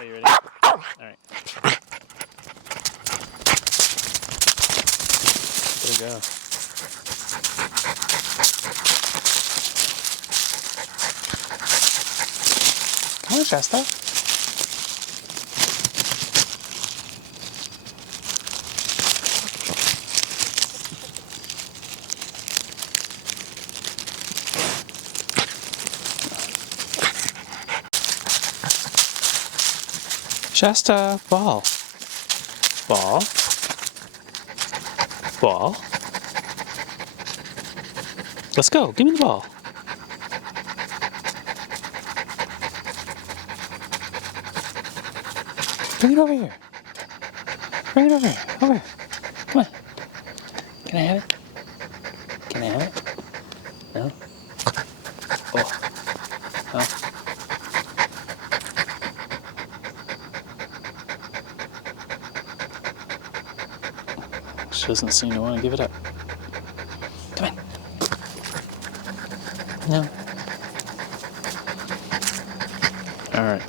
Are you ready? All right. There we go. Come on, Shasta. Shasta, ball. Ball. Ball. Let's go. Give me the ball. Bring it over here. Bring it over here. Over here. Come on. Can I have it? Can I have it? No? Oh. Oh. She doesn't seem to want to give it up. Come on. No. All right.